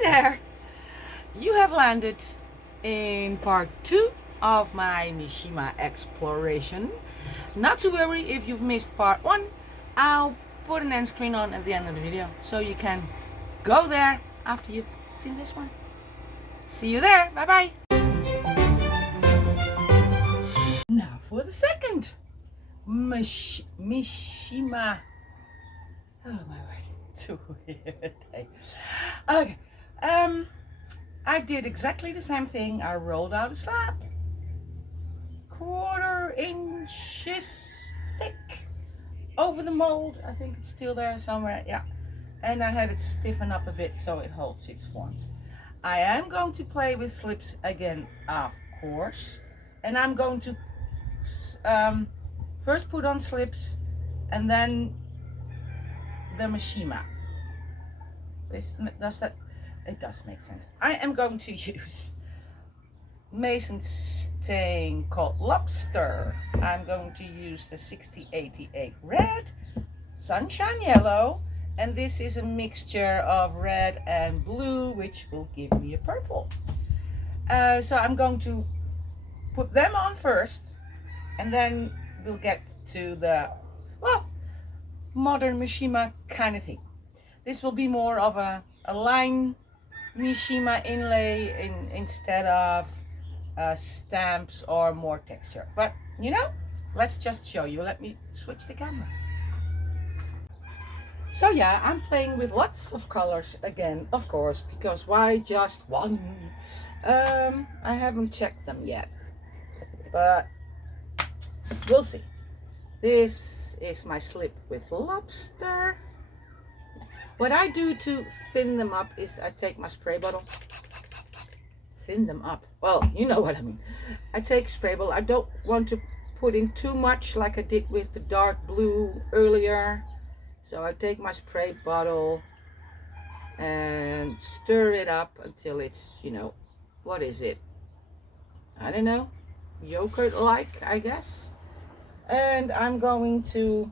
there! You have landed in part 2 of my Mishima exploration. Not to worry if you've missed part 1, I'll put an end screen on at the end of the video so you can go there after you've seen this one. See you there, bye bye! Now for the second Mishima. Oh my word, too weird. Okay, I did exactly the same thing. I rolled out a slab, 1/4 inches thick, over the mold. I think it's still there somewhere, yeah. And I had it stiffen up a bit so it holds its form. I am going to play with slips again, of course, and I'm going to first put on slips and then the Mishima. Does that? It does make sense. I am going to use mason stain called Lobster. I'm going to use the 6088 red, sunshine yellow, and this is a mixture of red and blue, which will give me a purple. So I'm going to put them on first, and then we'll get to the, well, modern Mishima kind of thing. This will be more of a line Mishima inlay instead of stamps or more texture. But you know, let's just show you. Let me switch the camera. So yeah, I'm playing with lots of colors again, of course, because why just one? I haven't checked them yet, but we'll see. This is my slip with Lobster. What I do to thin them up is I take my spray bottle, thin them up. Well, you know what I mean. I take a spray bottle. I don't want to put in too much like I did with the dark blue earlier. So I take my spray bottle and stir it up until it's, you know, what is it? I don't know, yogurt-like, I guess. And I'm going to,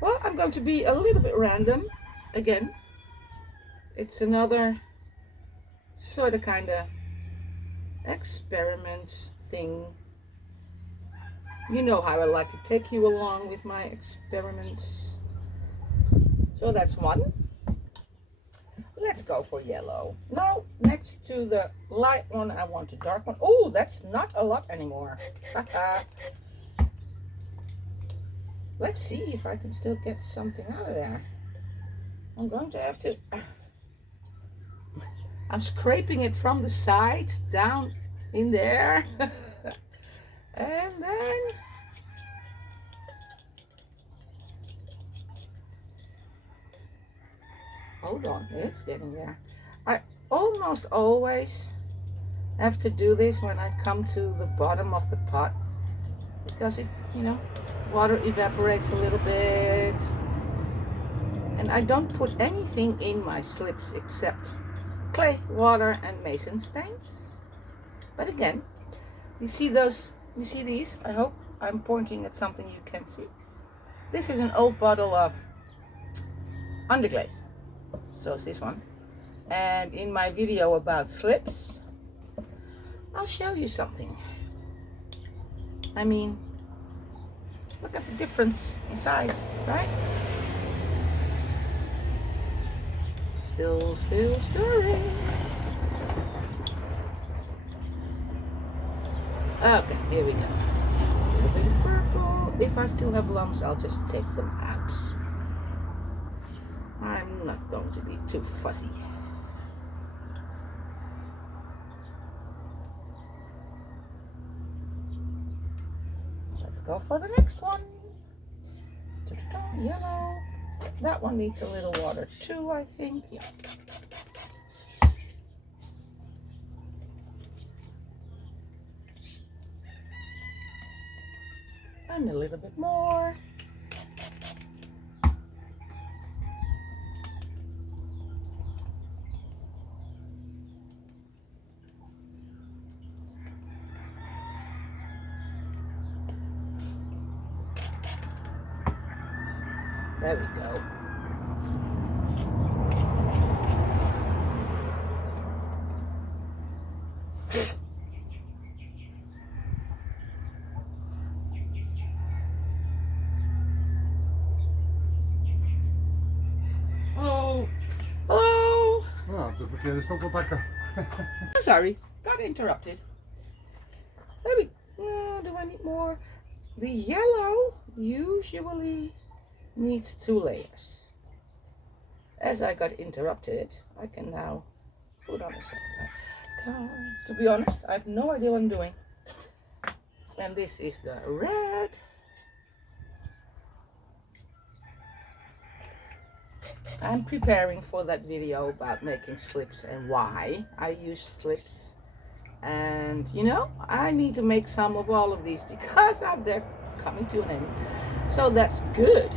well, I'm going to be a little bit random again. It's another sort of kind of experiment thing. You know how I like to take you along with my experiments. So that's one. Let's go for yellow. Now, next to the light one, I want a dark one. Oh, that's not a lot anymore. Let's see if I can still get something out of there. I'm going to have to, I'm scraping it from the sides down in there. And then, hold on, it's getting there. I almost always have to do this when I come to the bottom of the pot, because it's, you know, water evaporates a little bit. And I don't put anything in my slips except clay, water, and mason stains. But again, you see those, you see these? I hope I'm pointing at something you can see. This is an old bottle of underglaze. So it's this one. And in my video about slips, I'll show you something. I mean, look at the difference in size, right? Still stirring. Okay, here we go. A little bit of purple. If I still have lumps, I'll just take them out. I'm not going to be too fussy. Let's go for the next one. Yellow. That one needs a little water too, I think. Yeah. And a little bit more. There we go. de verkeerde stopcontacten. Sorry, got interrupted. There we do I need more? The yellow usually needs 2 layers. As I got interrupted, I can now put on a second. To be honest, I have no idea what I'm doing. And this is the red. I'm preparing for that video about making slips and why I use slips. And you know, I need to make some of all of these because they're coming to an end. So that's good.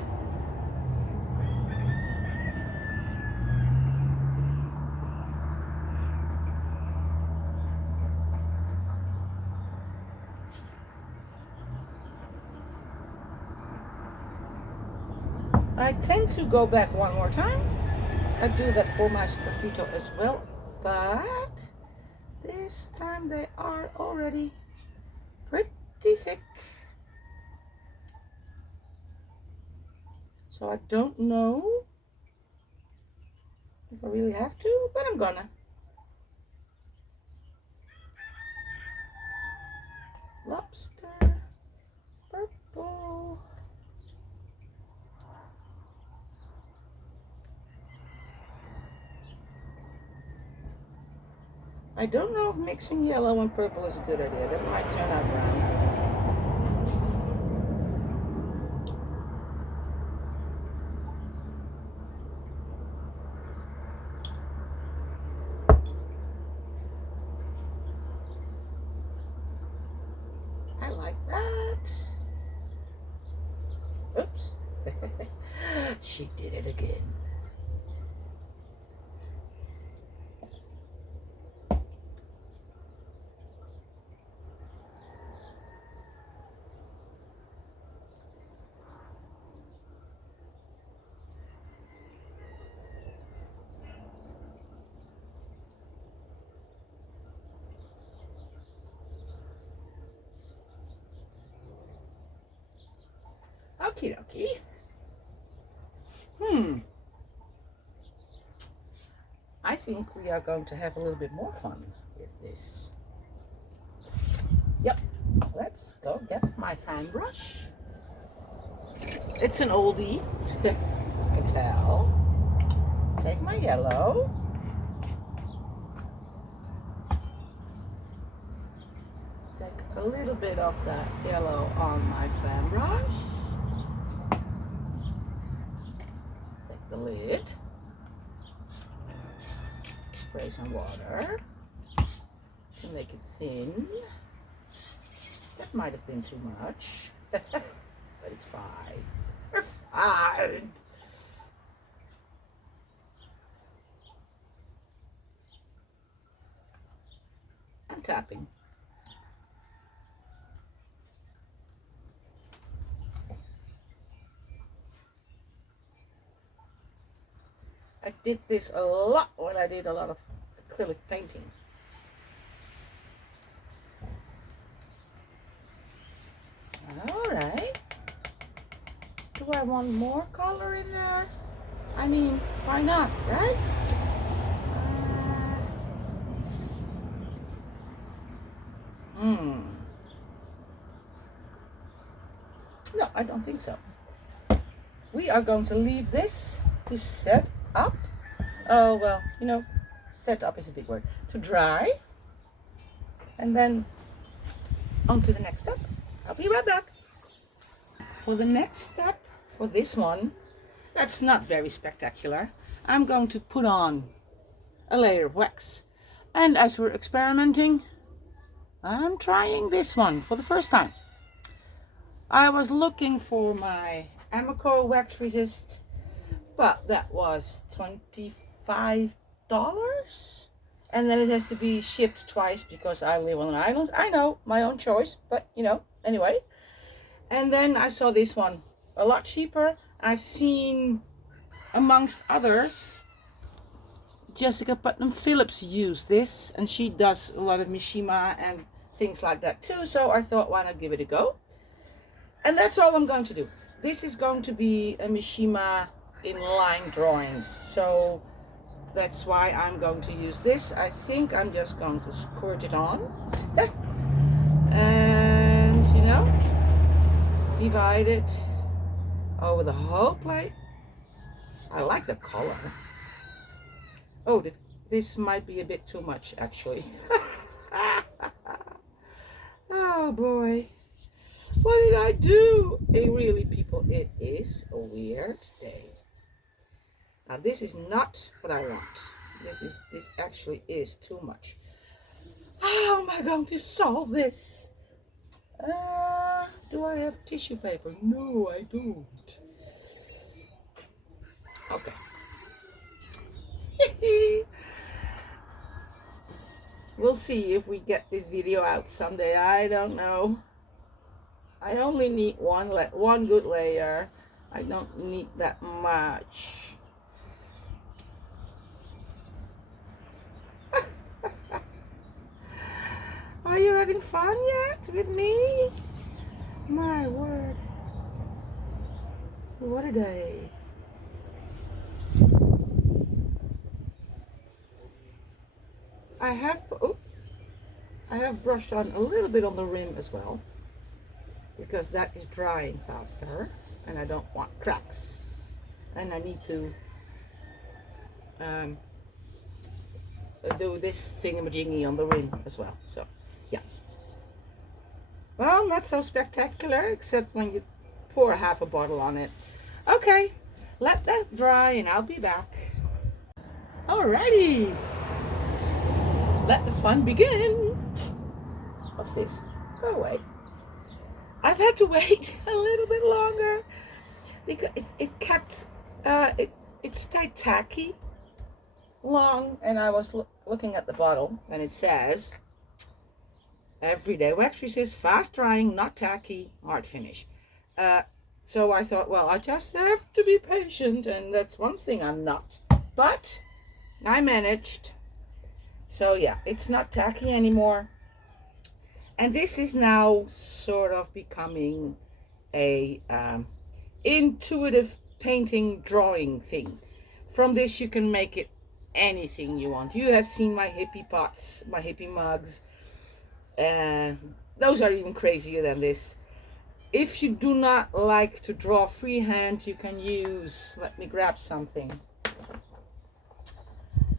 I tend to go back one more time. I do that for my sgraffito as well, but this time they are already pretty thick. So I don't know if I really have to, but I'm gonna. Lobster, purple. I don't know if mixing yellow and purple is a good idea. That might turn out brown. I like that. Oops. She did it again. Okie dokie. I think we are going to have a little bit more fun with this. Yep, let's go get my fan brush. It's an oldie, you can tell. Take my yellow. Take a little bit of that yellow on my fan brush. Take the lid. Spray some water to make it thin. That might have been too much, but it's fine. We're fine. I'm tapping. I did this a lot when I did a lot of acrylic painting. Alright. Do I want more color in there? I mean, why not, right? No, I don't think so. We are going to leave this to set up. Oh, well, you know, set up is a big word. To dry. And then on to the next step. I'll be right back. For the next step, for this one, that's not very spectacular. I'm going to put on a layer of wax. And as we're experimenting, I'm trying this one for the first time. I was looking for my Amico wax resist, but that was $25. And then it has to be shipped twice because I live on an island. I know, my own choice, but you know, anyway. And then I saw this one, a lot cheaper. I've seen, amongst others, Jessica Putnam Phillips use this, and she does a lot of Mishima and things like that too. So I thought, why not give it a go? And that's all I'm going to do. This is going to be a Mishima in line drawings. So that's why I'm going to use this. I think I'm just going to squirt it on. And, you know, divide it over the whole plate. I like the color. Oh, this might be a bit too much, actually. Oh boy, what did I do? Really, people, it is a weird day. Now this is not what I want. This actually is too much. How am I going to solve this? Do I have tissue paper? No, I don't. Okay. We'll see if we get this video out someday. I don't know. I only need one good layer. I don't need that much. Are you having fun yet with me? My word. What a day. I have brushed on a little bit on the rim as well, because that is drying faster and I don't want cracks, and I need to do this thingamajiggy on the rim as well. So yeah, well, not so spectacular except when you pour half a bottle on it. Okay, let that dry and I'll be back. Alrighty, let the fun begin. What's this? Go away. I've had to wait a little bit longer because it kept it stayed tacky long, and I was looking at the bottle and it says everyday wax resist, fast drying, not tacky, hard finish. So I thought, well, I just have to be patient, and that's one thing I'm not, but I managed. So yeah, it's not tacky anymore. And this is now sort of becoming a intuitive painting drawing thing. From this you can make it anything you want. You have seen my hippie pots, my hippie mugs. Those are even crazier than this. If you do not like to draw freehand, you can use, let me grab something.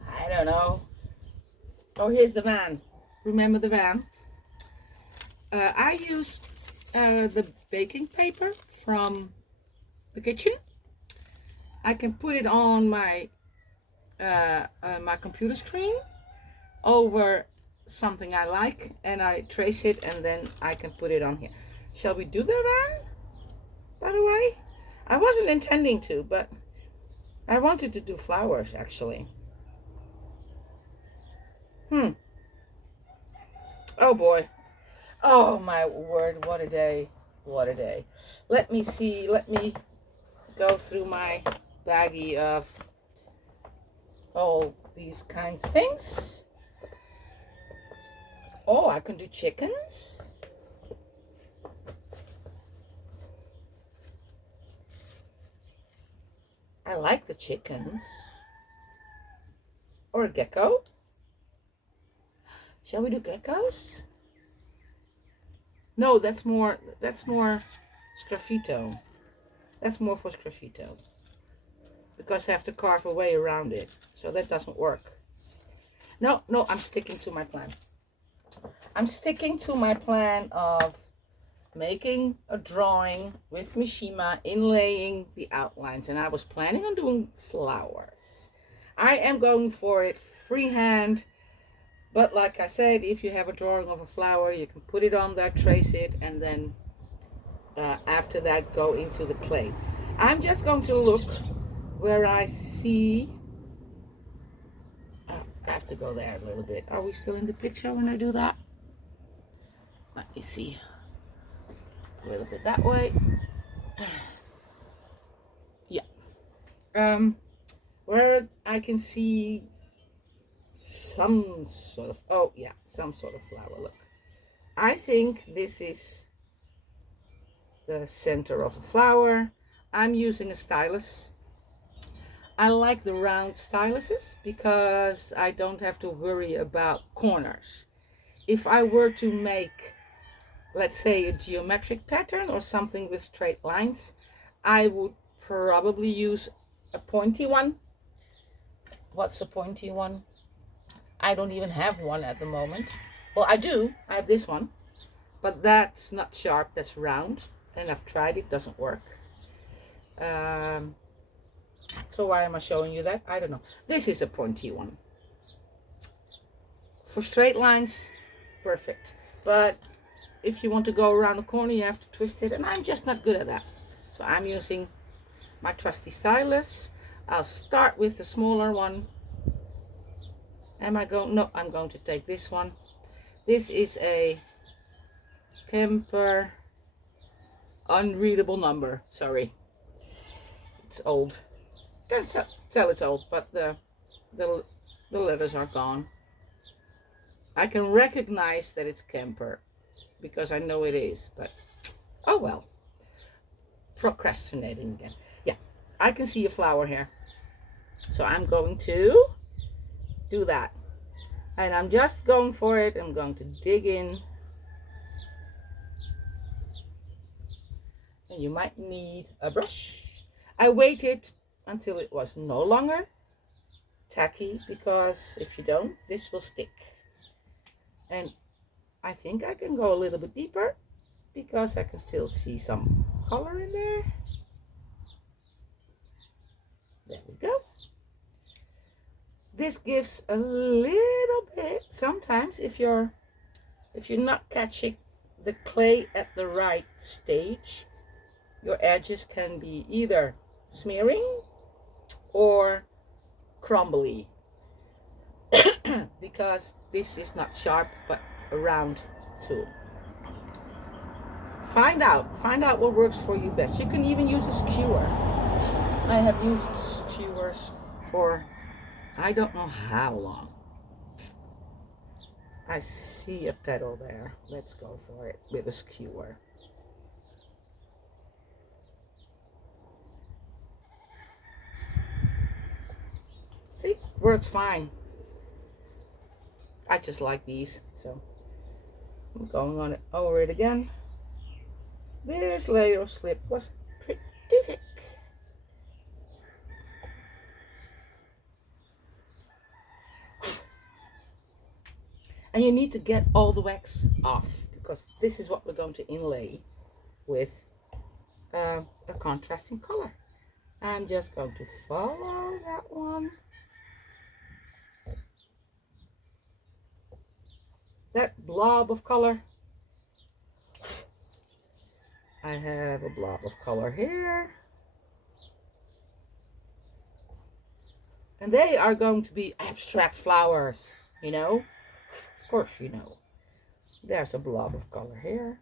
I don't know. Oh, here's the van. Remember the van? I used the baking paper from the kitchen. I can put it on my my computer screen over something I like, and I trace it, and then I can put it on here. Shall we do the van, by the way? I wasn't intending to, but I wanted to do flowers actually. Oh boy. Oh my word, what a day. What a day. Let me see, let me go through my baggie of all these kinds of things. Oh, I can do chickens. I like the chickens. Or a gecko. Shall we do geckos? No, that's more sgraffito. That's more for sgraffito. Because I have to carve a way around it. So that doesn't work. No, I'm sticking to my plan. I'm sticking to my plan of making a drawing with Mishima, inlaying the outlines. And I was planning on doing flowers. I am going for it freehand. But like I said, if you have a drawing of a flower, you can put it on there, trace it, and then after that go into the clay. I'm just going to look where I see. I have to go there a little bit. Are we still in the picture when I do that? Let me see. A little bit that way. Yeah. Where I can see some sort of, oh yeah, some sort of flower. Look, I think this is the center of a flower. I'm using a stylus. I like the round styluses because I don't have to worry about corners. If I were to make, let's say, a geometric pattern or something with straight lines, I would probably use a pointy one. What's a pointy one? I don't even have one at the moment. Well, I do. I have this one, but that's not sharp. That's round, and I've tried it. Doesn't work. So why am I showing you that? I don't know. This is a pointy one. For straight lines, perfect. But if you want to go around the corner, you have to twist it, and I'm just not good at that. So I'm using my trusty stylus. I'll start with the smaller one. Am I going? No, I'm going to take this one. This is a Kemper unreadable number. Sorry, it's old. Can't tell it's old, but the letters are gone. I can recognize that it's Kemper because I know it is, but oh well. Procrastinating again. Yeah, I can see a flower here, so I'm going to do that, and I'm just going for it. I'm going to dig in, and you might need a brush. I waited until it was no longer tacky, because if you don't, this will stick. And I think I can go a little bit deeper because I can still see some color in there. There we go. This gives a little bit, sometimes if you're not catching the clay at the right stage, your edges can be either smearing or crumbly because this is not sharp but a round tool. Find out what works for you best. You can even use a skewer. I have used skewers for I don't know how long. I see a petal there. Let's go for it with a skewer. See, works fine. I just like these, so I'm going on it over it again. This layer of slip was pretty thick. And you need to get all the wax off, because this is what we're going to inlay with a contrasting color. I'm just going to follow that one. That blob of color. I have a blob of color here. And they are going to be abstract flowers, you know. Of course you know. There's a blob of color here.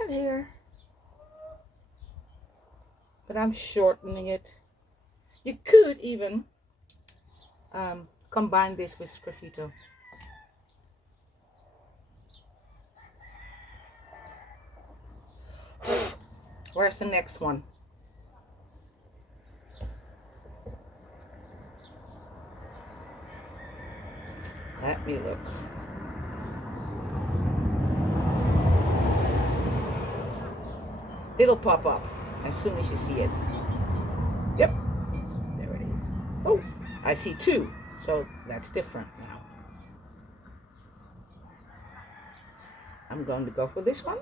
And here. But I'm shortening it. You could even combine this with graffito. Where's the next one? Let me look. It'll pop up as soon as you see it. Yep, there it is. Oh, I see two, so that's different now. I'm going to go for this one.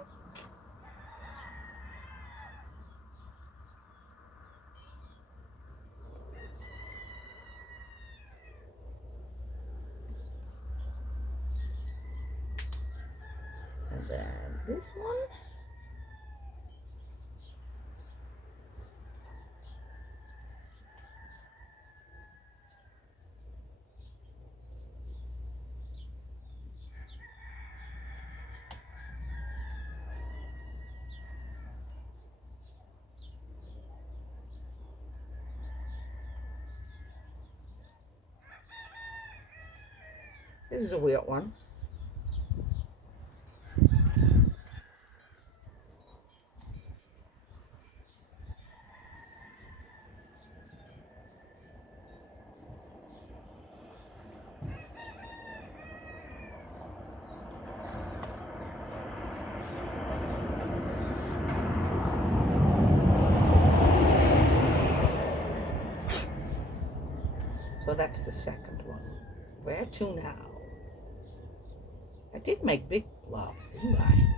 And then this one. This is a weird one. So that's the second one. Where to now? I did make big blobs, didn't I?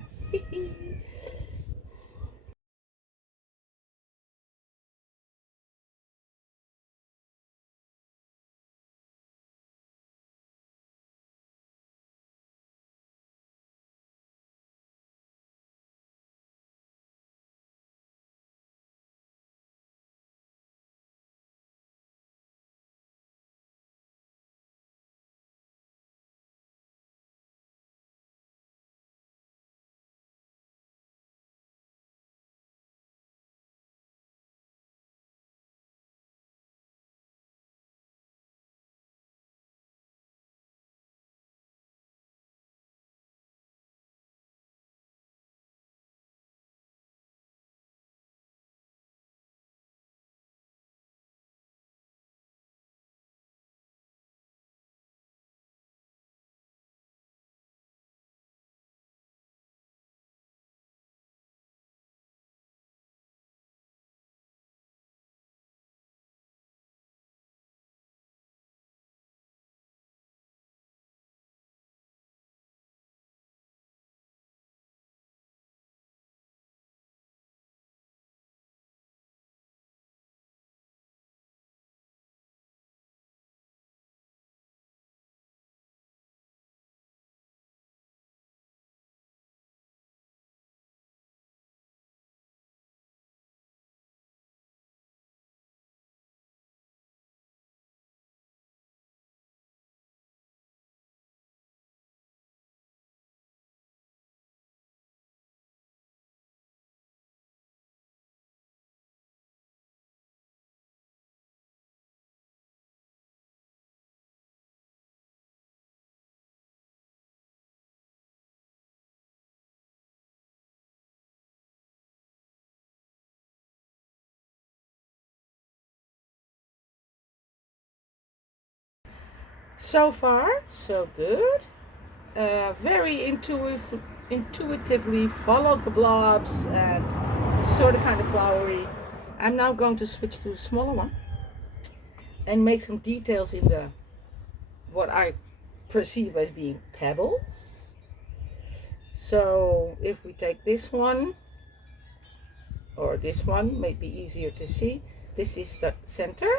So far, so good. Very intuitively followed the blobs and sort of kind of flowery. I'm now going to switch to a smaller one and make some details in the what I perceive as being pebbles. So if we take this one or this one, may be easier to see. This is the center,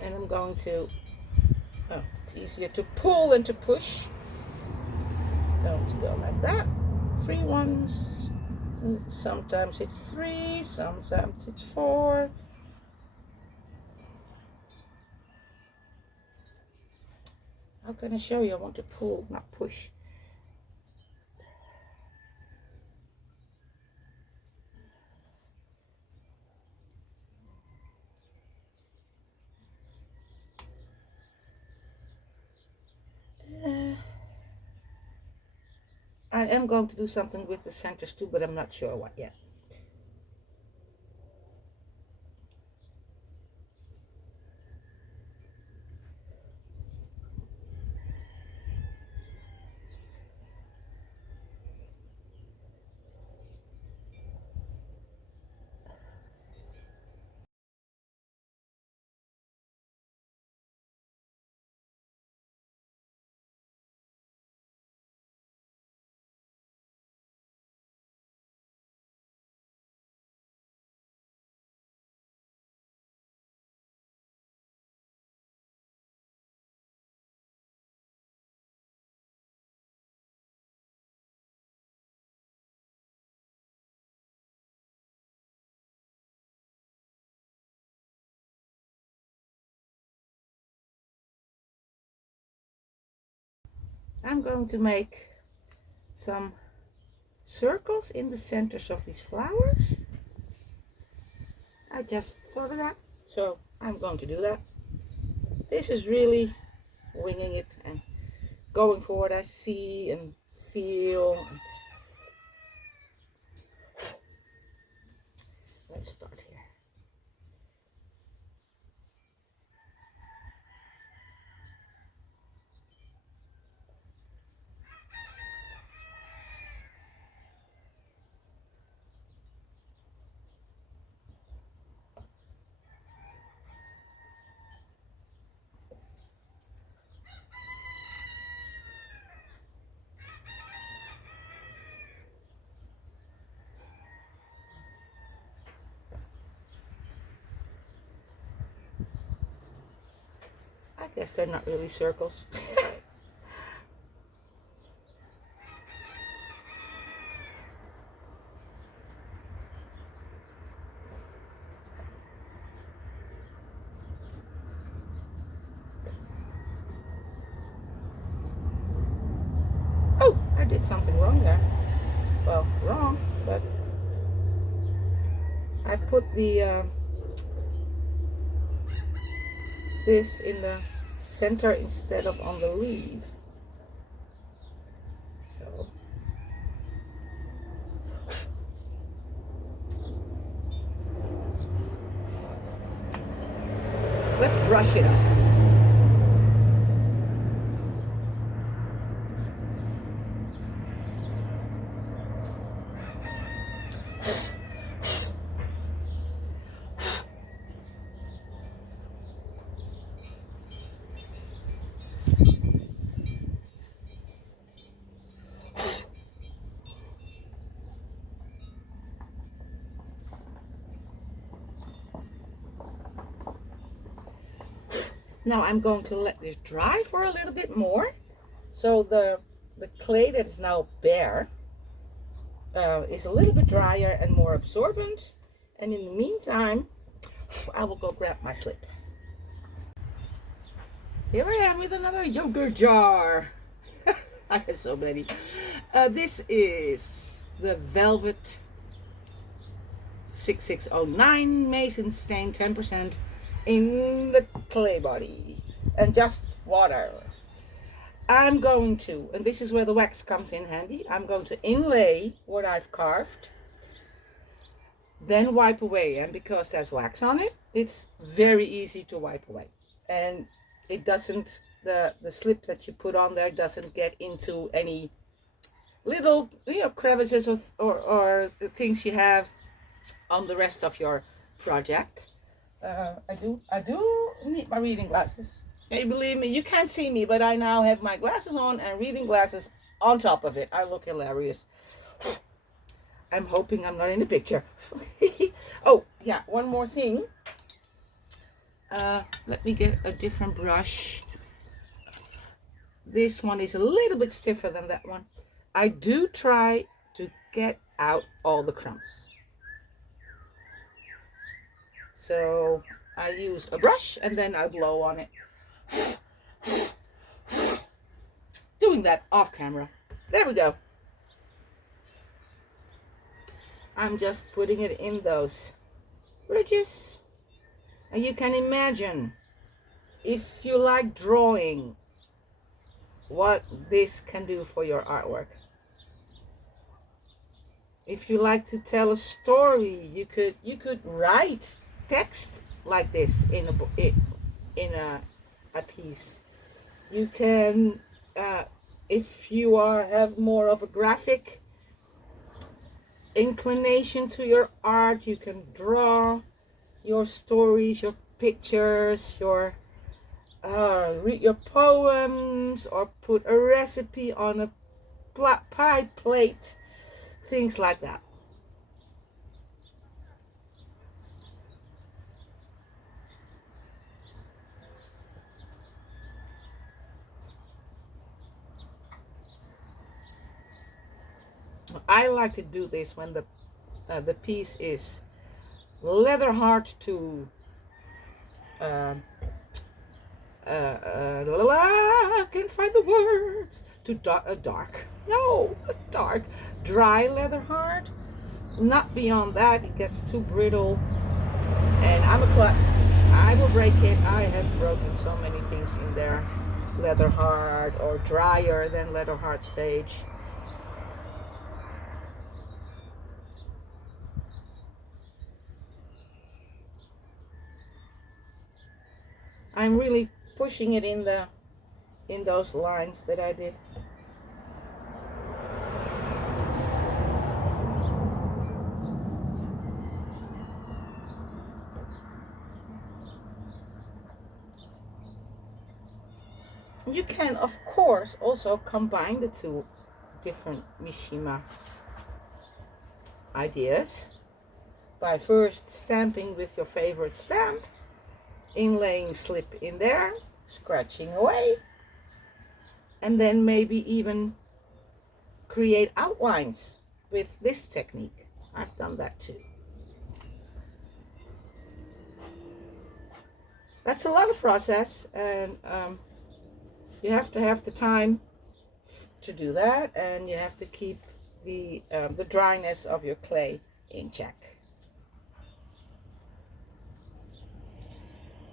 and I'm going to, oh, it's easier to pull than to push. Going to go like that. 3 ones. Sometimes it's 3, sometimes it's 4. How can I show you? I want to pull, not push. I am going to do something with the centers too, but I'm not sure what yet. I'm going to make some circles in the centers of these flowers. I just thought of that, so I'm going to do that. This is really winging it and going for what I see and feel. Let's start here. guess they're not really circles. Oh, I did something wrong there. Well, wrong, but I put the this in the center instead of on the leaf. So let's brush it up. Now I'm going to let this dry for a little bit more. So the clay that is now bare is a little bit drier and more absorbent. And in the meantime, I will go grab my slip. Here I am with another yogurt jar. I have so many. This is the Velvet 6609 Mason Stain 10% in the clay body and just water. I'm going to, and this is where the wax comes in handy, I'm going to inlay what I've carved, then wipe away. And because there's wax on it, it's very easy to wipe away. And it doesn't, the slip that you put on there doesn't get into any little, crevices or things you have on the rest of your project. I do need my reading glasses. Hey, believe me, you can't see me, but I now have my glasses on and reading glasses on top of it. I look hilarious. I'm hoping I'm not in the picture. Oh, yeah, one more thing. Let me get a different brush. This one is a little bit stiffer than that one. I do try to get out all the crumbs. So I use a brush and then I blow on it. Doing that off camera. There we go. I'm just putting it in those ridges. And you can imagine, if you like drawing, what this can do for your artwork. If you like to tell a story, you could write text like this in a piece. You can, if you have more of a graphic inclination to your art, you can draw your stories, your pictures, read your poems, or put a recipe on a pie plate, things like that. I like to do this when the piece is leather hard to I can't find the words, to dark, dry leather hard. Not beyond that, it gets too brittle, and I'm a klutz. I will break it. I have broken so many things in there, leather hard or drier than leather hard stage. I'm really pushing it in those lines that I did. You can, of course, also combine the two different Mishima ideas by first stamping with your favorite stamp, inlaying slip in there, scratching away, and then maybe even create outlines with this technique. I've done that too. That's a lot of process, and you have to have the time to do that, and you have to keep the dryness of your clay in check.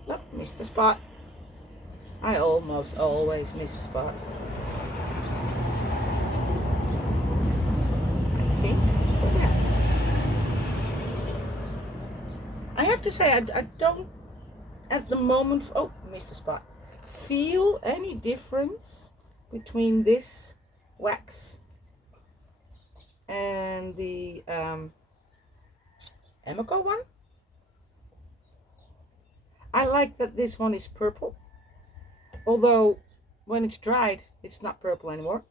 Oh, missed a spot. I almost always miss a spot. I think. Yeah. I have to say, I don't at the moment, oh, missed a spot, feel any difference between this wax and the Emiko one. I like that this one is purple, although when it's dried it's not purple anymore.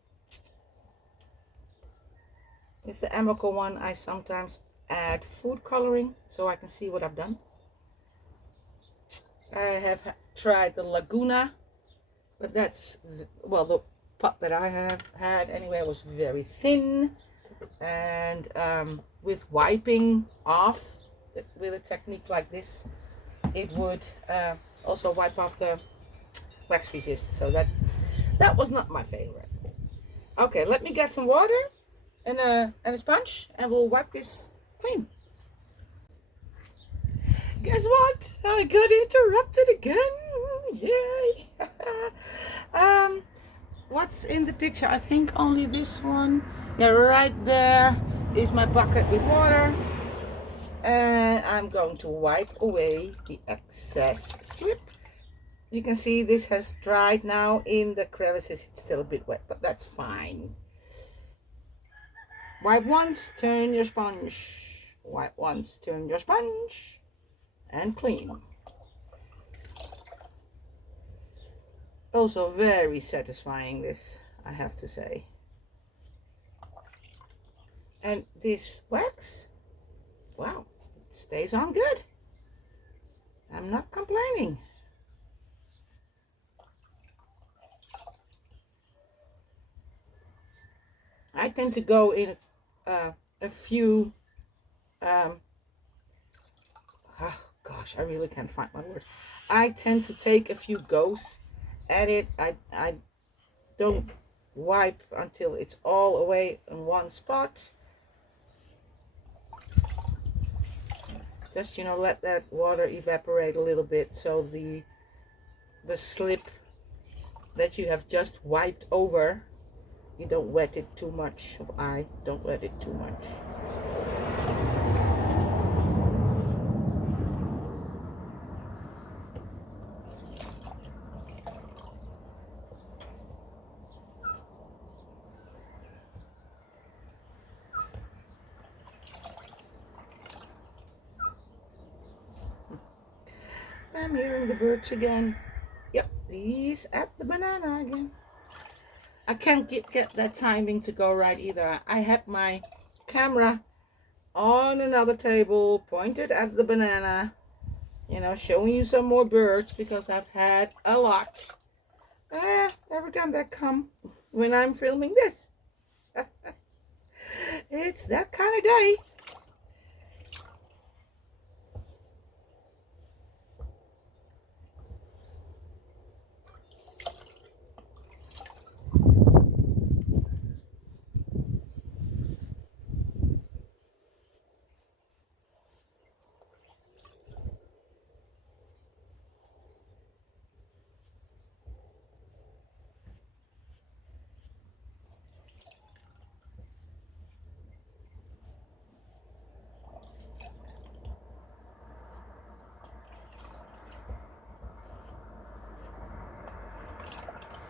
With the Emiko one I sometimes add food coloring so I can see what I've done. I have tried the Laguna, but that's, well, the pot that I have had anyway was very thin, and with wiping off with a technique like this, it would also wipe off the wax resist, so that was not my favorite. Okay, let me get some water and a sponge, and we'll wipe this clean. Guess what? I got interrupted again. Yay! What's in the picture? I think only this one. Yeah, right there is my bucket with water. And I'm going to wipe away the excess slip. You can see this has dried now in the crevices. It's still a bit wet, but that's fine. Wipe once, turn your sponge. Wipe once, turn your sponge. And clean. Also very satisfying, this, I have to say. And this wax, wow, it stays on good. I'm not complaining. I tend to go in a few oh gosh, I really can't find my word. I tend to take a few goes at it. I don't wipe until it's all away in one spot. Just, you know, let that water evaporate a little bit, so the slip that you have just wiped over, you don't wet it too much. I don't wet it too much. I'm hearing the birds again. Yep, he's at the banana again. I can't get that timing to go right either. I had my camera on another table, pointed at the banana, you know, showing you some more birds because I've had a lot. Every time they come when I'm filming this. It's that kind of day.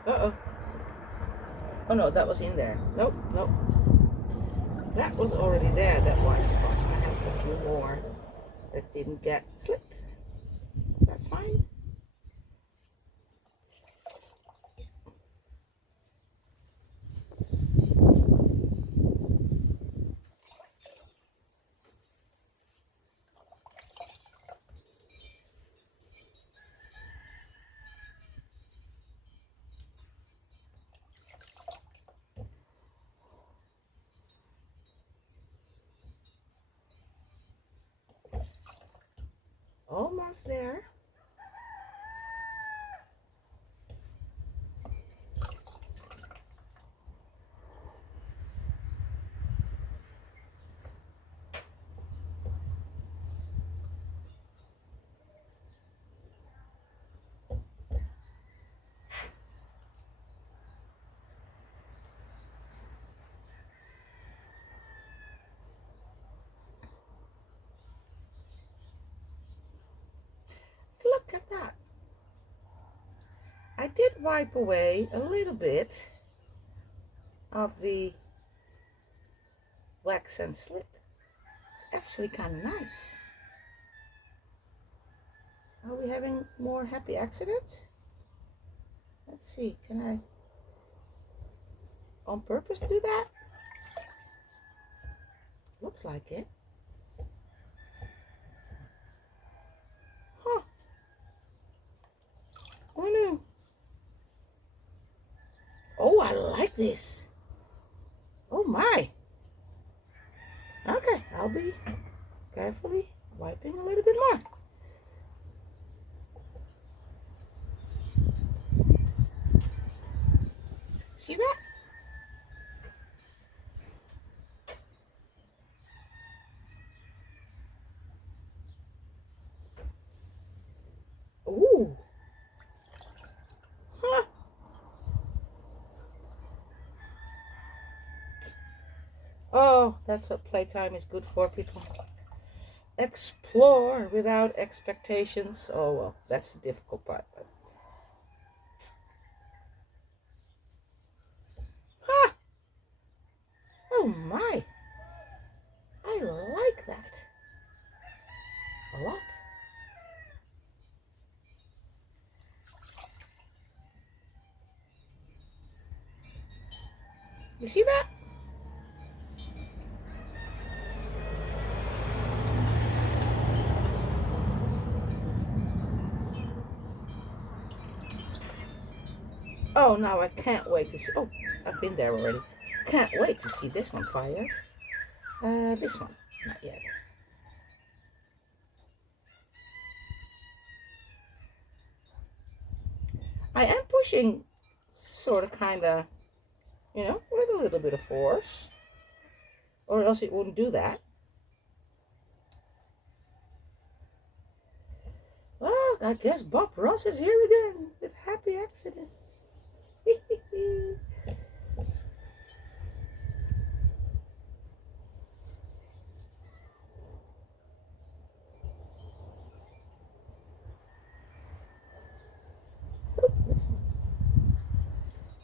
Uh-oh. Oh no, that was in there. Nope, nope. That was already there, that white spot. I have a few more that didn't get slipped. That's fine. almost there. Look at that. I did wipe away a little bit of the wax and slip. It's actually kind of nice. Are we having more happy accidents? Let's see, can I on purpose do that? Looks like it. Huh. Oh no. Oh, I like this. Oh my. Okay, I'll be carefully wiping a little bit more. See that? Ooh. Huh. Oh, that's what playtime is good for, people. Explore without expectations. Oh, well, that's the difficult part. But... Ah! Oh my. I like that a lot. You see that? Oh, now I can't wait to see. Oh, I've been there already. Can't wait to see this one fired. This one, not yet. I am pushing sort of kind of, you know, with a little bit of force, or else it wouldn't do that. Well, I guess Bob Ross is here again with happy accidents.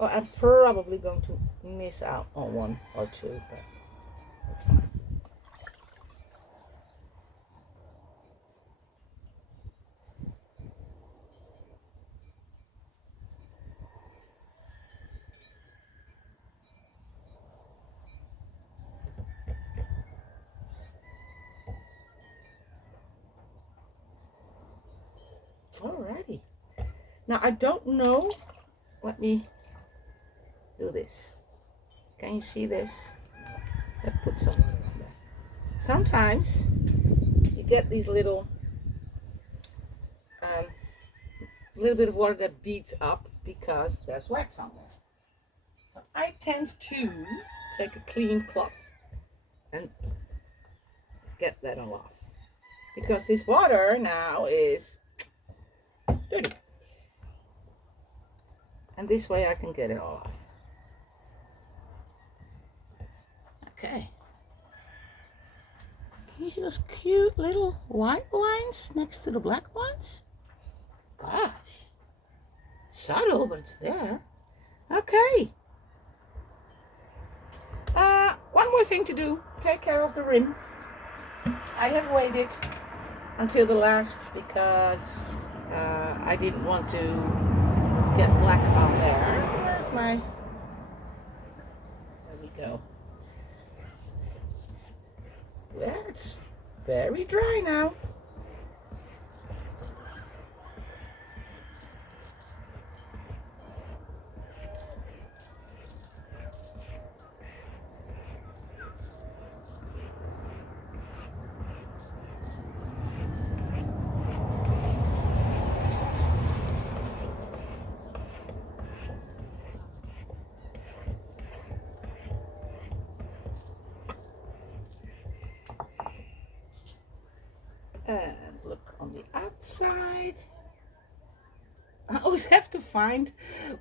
Oh, I'm probably going to miss out on one or two, but that's fine. Alrighty. Now I don't know. Let me do this. Can you see this? I put some water on there. Sometimes you get these little bit of water that beads up because there's wax on there. So I tend to take a clean cloth and get that all off, because this water now is dirty, and this way I can get it all off. Okay. Can you see those cute little white lines next to the black ones? Gosh, subtle, but it's there. Okay. One more thing to do. Take care of the rim. I have waited until the last because I didn't want to get black on there. Where's my... There we go. Well, it's very dry now. look on the outside. I always have to find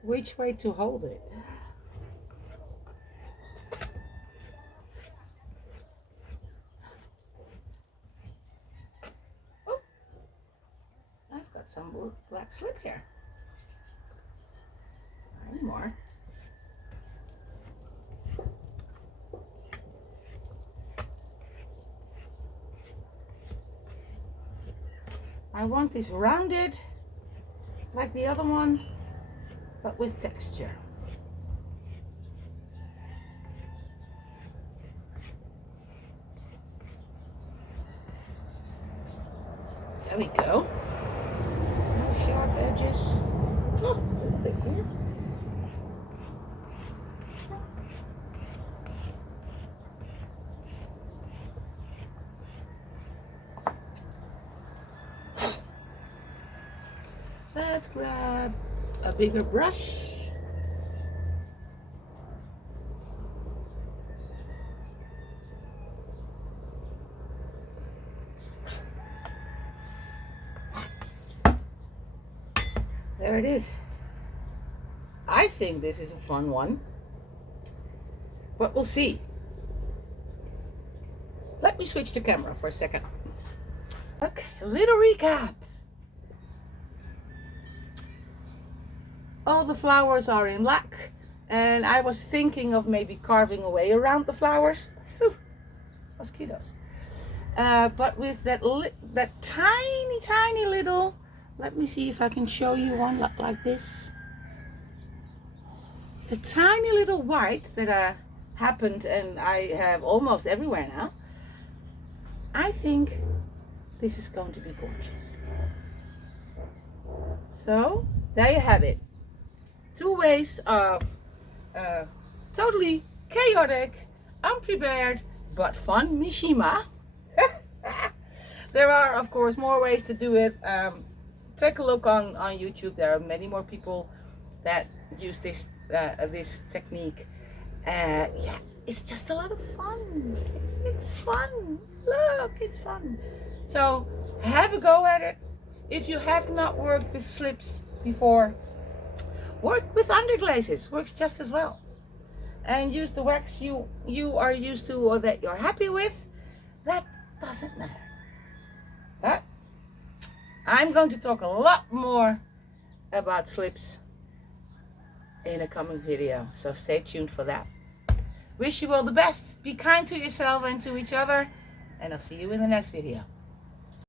which way to hold it. Oh, I've got some black slip here. Not anymore. I want this rounded like the other one, but with texture. There we go. No sharp edges. Oh, a little bit here. Let's grab a bigger brush. There it is. I think this is a fun one, but we'll see. Let me switch the camera for a second. Okay, a little recap. All the flowers are in black, and I was thinking of maybe carving away around the flowers. Whew, mosquitoes. But with that tiny little, let me see if I can show you one like this. The tiny little white that happened, and I have almost everywhere now. I think this is going to be gorgeous. So there you have it. 2 ways of totally chaotic, unprepared, but fun Mishima. There are, of course, more ways to do it. Take a look on YouTube. There are many more people that use this technique. Yeah, it's just a lot of fun. It's fun. Look, it's fun. So have a go at it. If you have not worked with slips before, work with underglazes. Works just as well. And use the wax you are used to or that you're happy with. That doesn't matter. But I'm going to talk a lot more about slips in a coming video, so stay tuned for that. Wish you all the best. Be kind to yourself and to each other, and I'll see you in the next video.